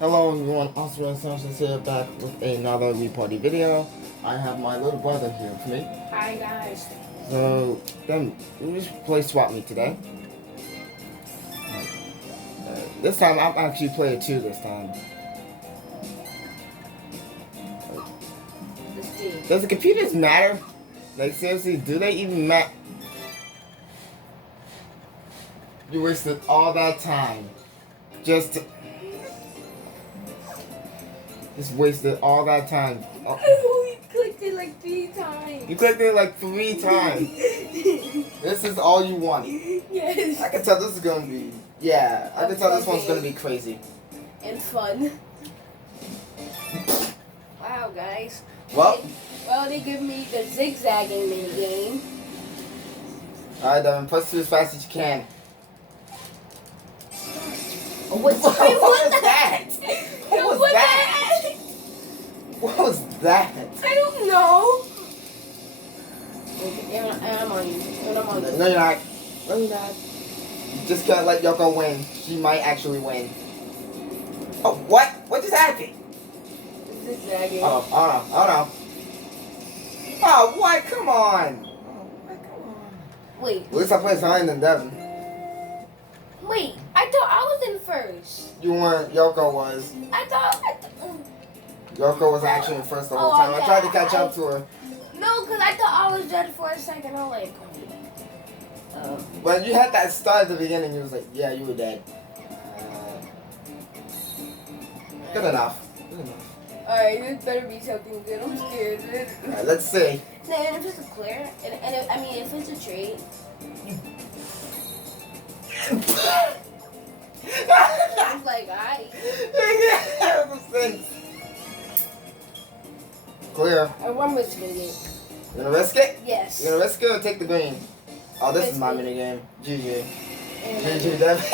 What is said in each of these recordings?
Hello everyone, Oscar Sanchez here back with another Party video. I have my little brother here with me. Hi guys. So, then we just play Swap Meet today. This time I'm actually playing 2 this time. Let's see. Does the computers matter? Like seriously, do they even matter? You wasted all that time. Just wasted all that time. Oh. We clicked it like 3 times. You clicked it like 3 times. This is all you want. Yes. I can tell this is gonna be, I can tell this one's gonna be crazy. And fun. Wow, guys. Well, They give me the zigzagging mini game. alright, Devin, press through as fast as you can. What was that? What was that? What was that? I don't know. And I'm on you. And I'm on you. No, you're not. No, you're not. You just can't let Yoko win. She might actually win. Oh, what? What just happened? Zigzagging. Oh no. Oh, what? Come on. Oh, what? Come on. Wait. At least I played behind than Devin. Wait. I thought I was in first. You weren't. Yoko was. I thought Yoko was actually in first the whole Oh, time. yeah, I tried to catch up to her. No, because I thought I was dead for a second. I'm like, When you had that start at the beginning, you was like, yeah, you were dead. Good enough. Good enough. Alright, this better be something good. I'm scared. Alright, let's see. No, and if it's a clear, if it's a trade. It's like, Clear. I'm risking it. You gonna risk it? Yes. You gonna risk it or take the green? Oh, this is my minigame. GG. GG, Devin.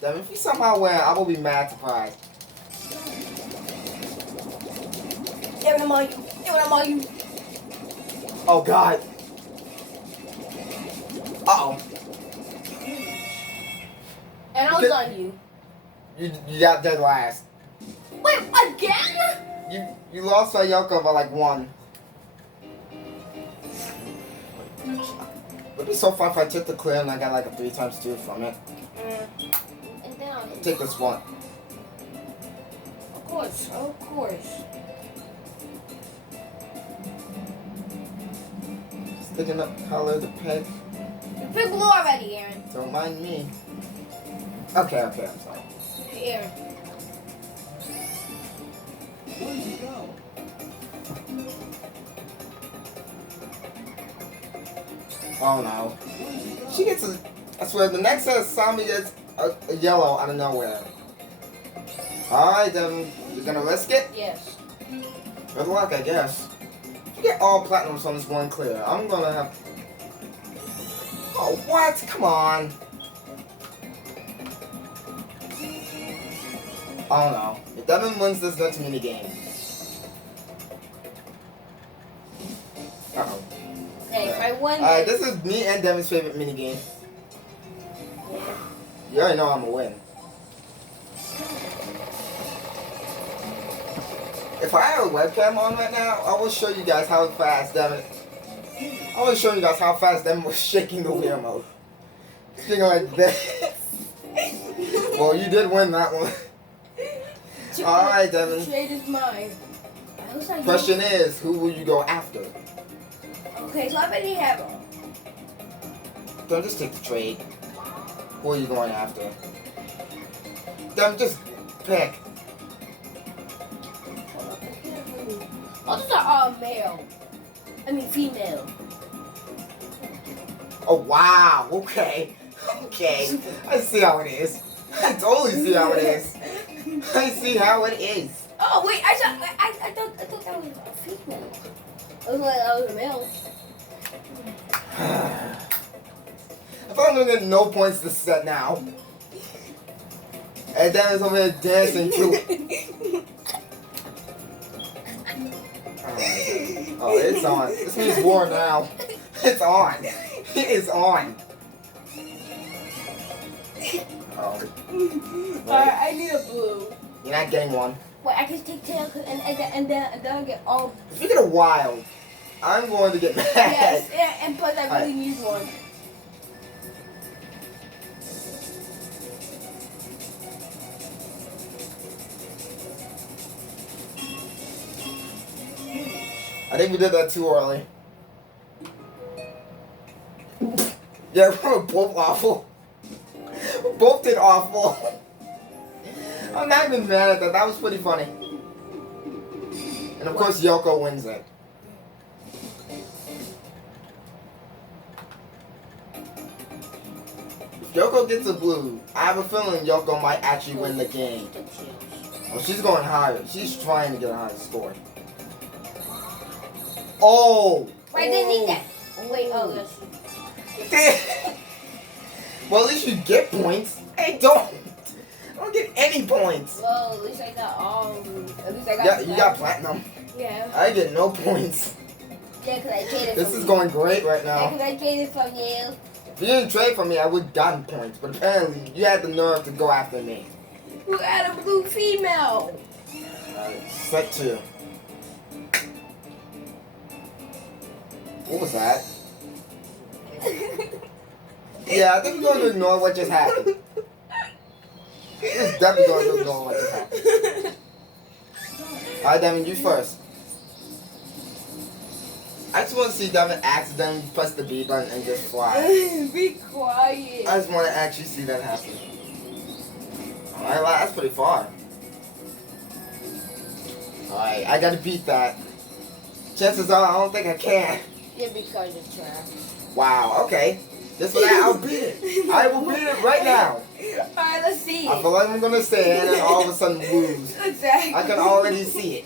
Devin, if you somehow win, I will be mad surprised. Yeah, I'm on you. Yeah, I'm on you. Oh, God. Uh-oh. And I was on you. You got dead last. Wait, again? You lost by Yoko by like 1. It'd be so fun if I took the clear and I got like a 3 times 2 from it. And then I'll Take this one. Of course. Sticking up color, the peg. You picked blue already, Aaron. Don't mind me. Okay, I'm sorry. Hey, Aaron. Where did you go? Oh no. She gets a. I swear, the next set Sami gets a yellow out of nowhere. Alright, Devin. You're gonna risk it? Yes. Good luck, I guess. If you get all platinums on this one clear, I'm gonna have. Oh, what? Come on. Oh no. If Devin wins this next minigame. Uh-oh. Hey, if I win. Alright, this is me and Devin's favorite minigame. You already know I'm gonna win. If I had a webcam on right now, I will show you guys how fast Devin. I will show you guys how fast Devin was shaking the wheel mode. Shaking like this. Well, you did win that one. Alright, Devin. Trade is mine. Question is, who will you go after? Okay, so I already have them. Don't just take the trade. Who are you going after? Devin, just pick. Oh, these are all male. I mean female. Oh, wow. Okay. Okay. I see how it is. I totally see how it is. I see how it is. Oh wait, I thought that was a female. I was like that was a male. I thought I'm gonna get no points this set now. And Devin's over there dancing too. Oh, it's on. This means war now. It's on. It is on. Oh, Alright, I need a blue. you're not getting one. Wait, I can take tail and then I get all. If you get a wild, I'm going to get mad. Yes, yeah, and plus I really Alright. need one. I think we did that too early. Yeah, we were both awful. We both did awful. I'm not even mad at that. That was pretty funny. And of course, Yoko wins it. If Yoko gets a blue, I have a feeling Yoko might actually win the game. Well, she's going higher. She's trying to get a higher score. Oh! Wait, I didn't need that. Wait, oh, yes. Well, at least you get points. I don't. I don't get any points. Well, at least I got all. At least I got. Yeah, you got platinum. Yeah. I get no points. Yeah, because I traded This from is you. going great right Yeah, now. because I traded from you. If you didn't trade for me, I would have gotten points. But apparently, you had the nerve to go after me. Who had a blue female? Alright, set 2. What was that? Yeah, I think we're going to ignore what just happened. It's definitely going to ignore what just happened. Alright, Devin, you first. I just want to see Devin accidentally press the B button and just fly. Be quiet. I just want to actually see that happen. Alright, well, that's pretty far. Alright, I gotta beat that. Chances are, I don't think I can. Yeah, because it's trash. Wow, okay. This one, I'll beat it. I will beat it right now. Alright, let's see. I feel like I'm gonna say it and then all of a sudden lose. Exactly. I can already see it.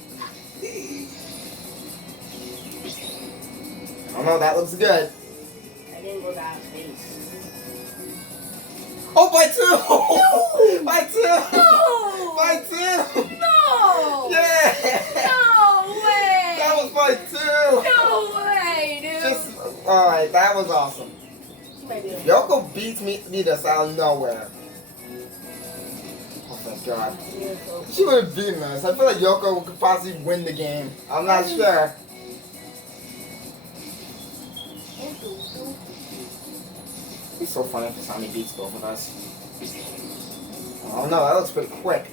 Oh no, that looks good. I didn't go down space. Oh, by 2! By 2! No! By 2! No! Yeah! No way! That was by 2! No way, dude! Just, alright, that was awesome. Maybe. Yoko beat us out of nowhere. Oh, thank God. She would have beaten us. I feel like Yoko could possibly win the game. I'm not sure. It's so funny because how many beats both of us. Oh no, that looks pretty quick.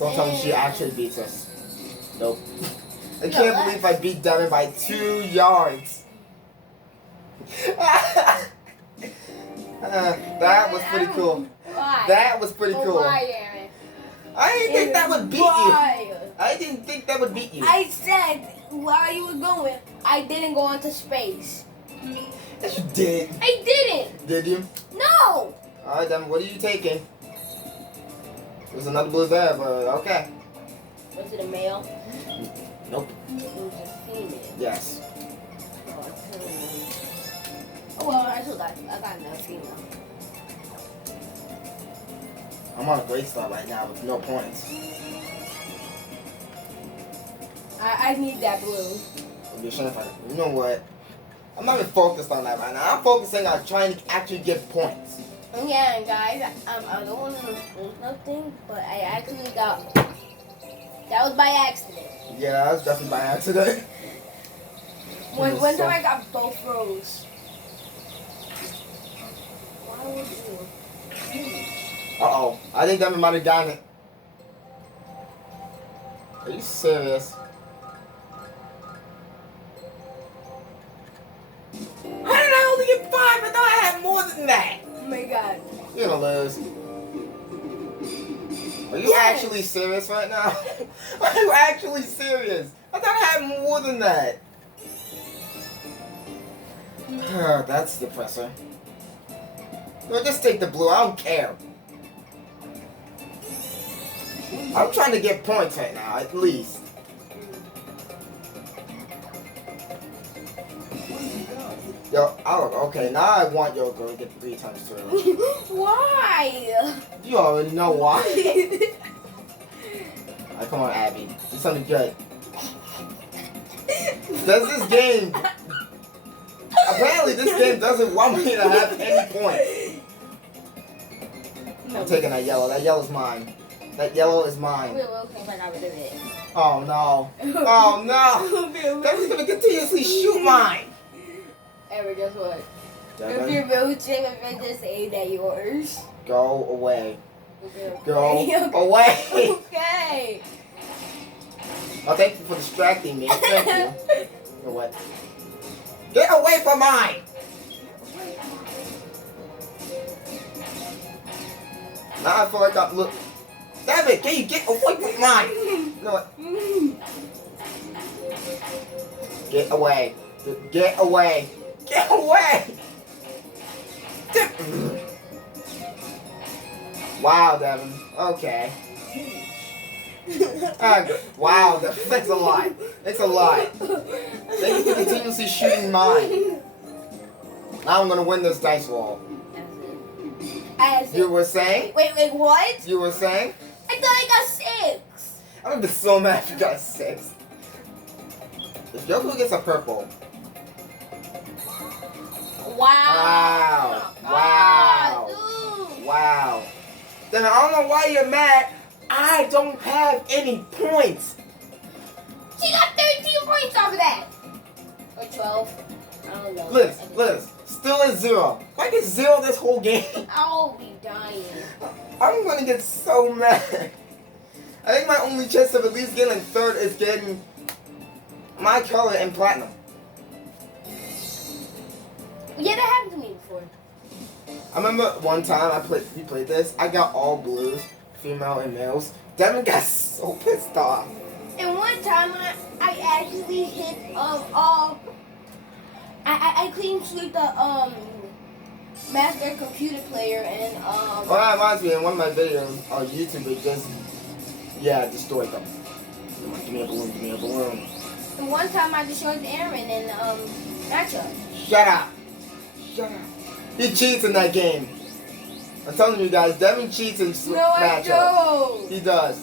Don't tell me she actually beats us. Nope. I can't believe I beat Devin by 2 yards. That was pretty cool. Why? That was pretty cool. Why, Aaron? I didn't think that would beat you. Why? I didn't think that would beat you. I said while you were going, I didn't go into space. Yes, you did. I didn't. Did you? No. Alright, then what are you taking? There's another blue there, but okay. Was it a male? Nope. It was a female. Yes. Oh, well, I still got. I got another female. I'm on a great start right now with no points. I need that blue. It'd be a shame if I, you know what? I'm not even focused on that right now. I'm focusing on trying to actually get points. Yeah, and guys, I don't want to lose nothing, but I actually got. That was by accident. Yeah, that was definitely by accident. One time I got both rows. Why would you? Uh-oh. I think Devin might have gotten it. Are you serious? How did I only get 5? I thought I had more than that. Oh my god. You're gonna lose. Are you Yes. actually serious right now? Are you actually serious? I thought I had more than that. That's depressing. No, just take the blue. I don't care. I'm trying to get points right now, at least. Yo, okay, now I want Yoko to get 3 times 2. Why? You already know why. Alright, come on, Abby. Do something good. Does this game... Apparently this game doesn't want me to have any points. I'm taking that yellow. That yellow's mine. That yellow is We mine. will come back out of it. Oh no. Oh no. Devin's gonna continuously shoot mine. Ever, guess what? If Devin, you're real chip, if I just say that yours. go away. Okay. Go Okay. away. Okay. Oh, thank you for distracting me. Thank you. You know what? Get away from mine! Now I feel like I'm look. Damn it! Can you get away from mine? You know what? Get away! Get away! Get away! Wow, Devin. Okay. Wow, that's a lot. It's a lot. Thank you for continuously shooting mine. Now I'm gonna win this dice wall. You were saying? Wait, what? You were saying? I thought I got 6. I'm gonna be so mad if you got 6. If Yoko gets a purple. Wow. Wow. Dude. Wow. Then I don't know why you're mad. I don't have any points. She got 13 points off of that. Or 12. I don't know. Liz, still is 0. Why get 0 this whole game? I'll be dying. I'm gonna get so mad. I think my only chance of at least getting third is getting my color in platinum. Yeah, that happened to me before. I remember one time we played this. I got all blues, female and males. Devin got so pissed off. And one time I actually hit all. I clean sweep the master computer player and Well, that reminds me, in one of my videos on YouTube, it just destroyed them. Give me a balloon, give me a balloon. And one time I destroyed Aaron in matchup. Shut up. Shut up. He cheats in that game. I'm telling you guys, Devin cheats in No, I matchup. don't. He does.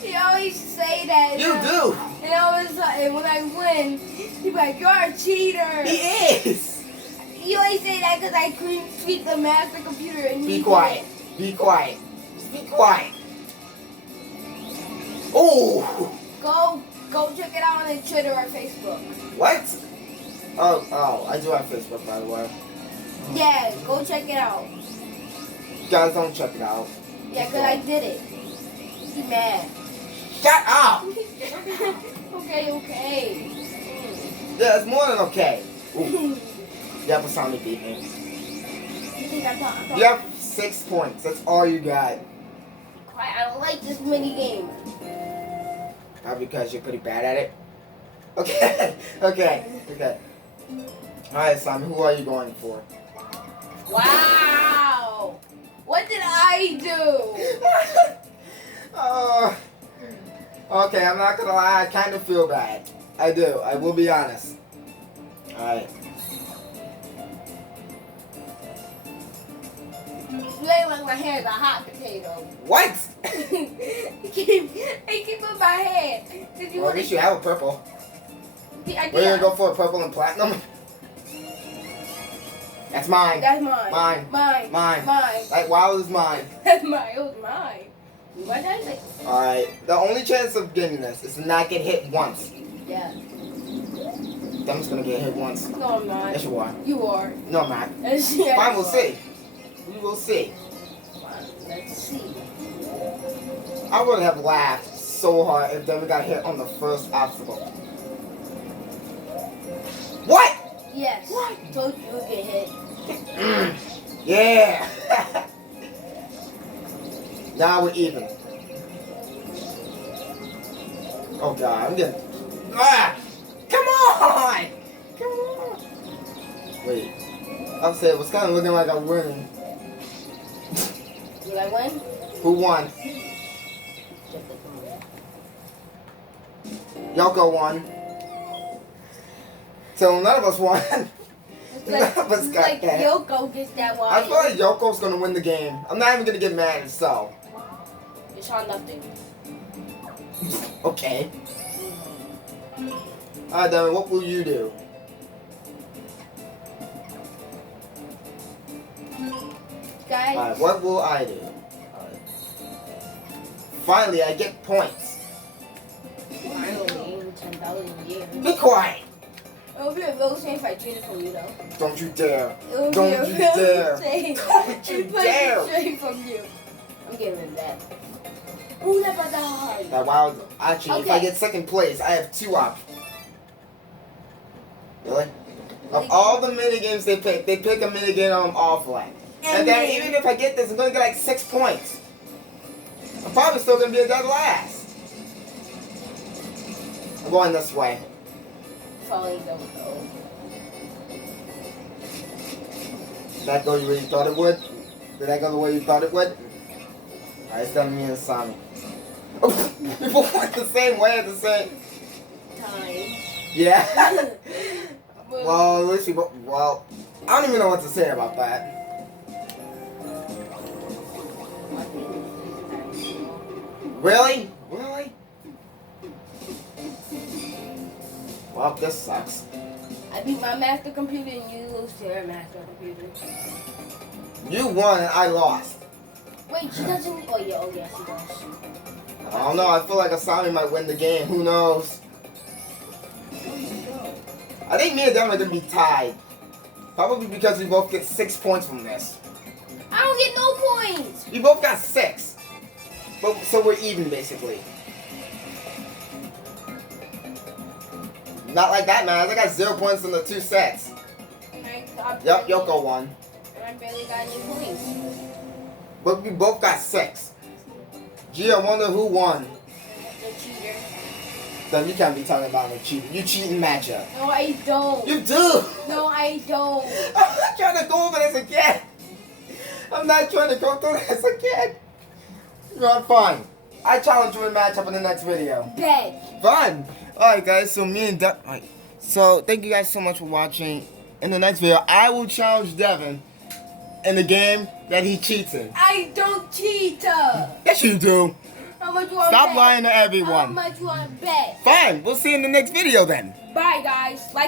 He always say that. You do. And and when I win, he's like, "You're a cheater." He is. You always say that because I clean sweep the master computer and Be quiet. Be quiet. Just be quiet. Oh. Go check it out on Twitter or Facebook. What? Oh, I do have Facebook, by the way. Yeah, go check it out. You guys don't check it out. Yeah, because I did it. He mad. Shut up! Okay. Yeah, it's more than okay. Ooh. Yeah, Pasami beat me. You think I'm talking? You have 6 points. That's all you got. I don't like this mini game. Because you're pretty bad at it. Okay. Alright, Simon, who are you going for? Wow. What did I do? Okay, I'm not gonna lie, I kind of feel bad. I do, I will be honest. Alright. You ain't like my hair is a hot potato. What? I keep on my head. Well, at least you have a purple. I We're gonna go for a purple and platinum. That's mine. That's mine. Mine. Mine. Like wild is mine. That's mine. It was mine. What did I say? Alright. The only chance of getting this is to not get hit once. Yeah. Them's gonna get hit once. No, I'm not. Yes, you are. You are. No, I'm not. Yes, Fine, we'll you are. see. We will see. Let's see. I would have laughed so hard if Devin got hit on the first obstacle. What? Yes. What? Told you would get hit. Yeah. Now we're even. Oh God, I'm getting. Come on! Come on! Wait. I'm saying it was kind of looking like I'm winning. Did I win? Who won? Yoko won. So none of us won. None of us got like that. Yoko gets that one. I feel like Yoko's gonna win the game. I'm not even gonna get mad at so. You saw nothing. Okay. Alright, Devin, what will you do? Guys. Alright, what will I do? Finally, I get points. Finally, $10 a year. Be quiet. It would be a real shame if I cheated from you, though. Don't you dare. It would Don't be a you real dare. shame. Don't you If I dare. cheated from you. I'm getting rid of that. Ooh, never die. That wild. Actually, if I Okay. get second place, I have 2 options. Really? Of all the minigames they pick a minigame on offline. And then even if I get this, I'm gonna get like 6 points. I'm probably still gonna be a dead last. I'm going this way. Probably don't go. Did that go the way you thought it would? Did that go the way you thought it would? Alright, it's done me and Sami. Oh, we both went the same way at the same. Time. Yeah. Well, at least we both. Well, I don't even know what to say about that. Really? Really? Well, this sucks. I beat my master computer and you lose to your master computer. You won and I lost. Wait, she doesn't. Oh yeah, she does. I don't know. I feel like Asami might win the game. Who knows? Where did he go? I think me and them are gonna be tied. Probably because we both get 6 points from this. I don't get no points. We both got 6. But so we're even basically. Not like that, man. I got 0 points in the 2 sets. Yep, Yoko won. And I barely got any points. But we both got 6. Gee, I wonder who won. The cheater. Then you can't be talking about no cheating. You cheating matchup. No, I don't. You do! No, I don't. I'm not trying to go over this again. I'm not trying to go through this again. No, fine. I challenge you in a matchup in the next video. Bet. Fun. Alright guys, so me and so thank you guys so much for watching. In the next video, I will challenge Devin in the game that he cheats in. I don't cheat. Yes you do. How much you want Stop bet? lying to How everyone. much you want bet? Fine, we'll see you in the next video then. Bye, guys. Like.